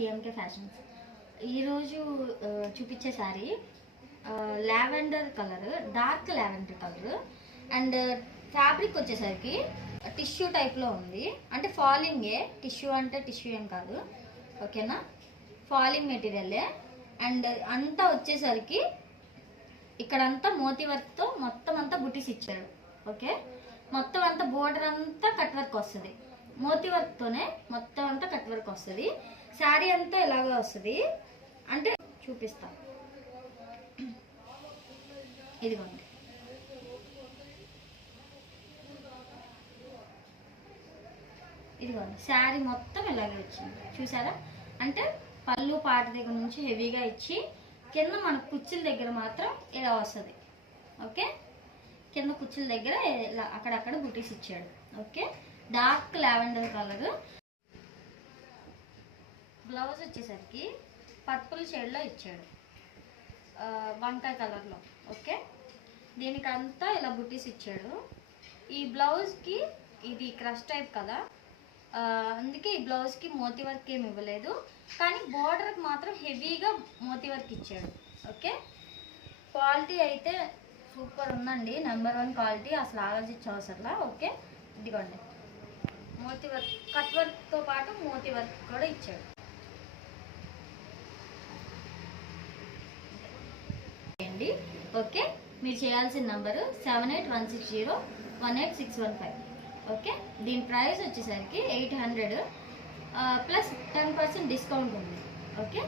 DMK fashions. ఈరోజు చూపించే sari lavender colour, dark lavender colour and fabric వచ్చేసరికి టిష్యూ టైప్లో ఉంది. అంటే ఫాలింగే, టిష్యూ అంటే టిష్యూ ఏం కాదు, ఓకేనా, ఫాలింగ్ మెటీరియలే. అండ్ అంతా వచ్చేసరికి ఇక్కడంతా మోతీ వర్క్తో మొత్తం అంతా బుటీస్ ఇచ్చాడు. ఓకే, మొత్తం అంతా బోర్డర్ అంతా కట్ వర్క్ వస్తుంది, మోతీ వర్క్తోనే మొత్తం అంతా కట్ వర్క్ వస్తుంది. శారీ అంతా ఇలాగే వస్తుంది. అంటే చూపిస్తా, ఇదిగోండి, ఇదిగోండి శారీ మొత్తం ఇలాగే వచ్చింది, చూసారా. అంటే పళ్ళు పాట దగ్గర నుంచి హెవీగా ఇచ్చి కింద మన కుచ్చుల దగ్గర మాత్రం ఇలా వస్తుంది. ఓకే, కింద కుచ్చుల దగ్గర ఇలా అక్కడక్కడ బుటీస్ ఇచ్చాడు. Okay, dark lavender colour. Blouse వచ్చేసరికి పర్పుల్ షేడ్లో ఇచ్చాడు, వంకాయ కలర్లో. ఓకే, దీనికంతా ఇలా బుటీస్ ఇచ్చాడు. ఈ బ్లౌజ్కి ఇది క్రష్ టైప్ కదా, అందుకే ఈ బ్లౌజ్కి మోతీ వర్క్ ఏమి ఇవ్వలేదు, కానీ బోర్డర్కి మాత్రం హెవీగా మోతీ వర్క్ ఇచ్చాడు. ఓకే, క్వాలిటీ అయితే సూపర్ ఉందండి, నెంబర్ 1 క్వాలిటీ, అసలు ఆలోచించవసరలా. ఓకే, ఇదిగోండి మోతీ వర్క్, కట్ వర్క్తో పాటు మోతీ వర్క్ కూడా ఇచ్చాడు. ఓకే, మీరు చేయాల్సిన నంబరు 7816018615. ఓకే, దీని ప్రైస్ వచ్చేసరికి 800 ప్లస్ 10% డిస్కౌంట్ ఉంది. ఓకే.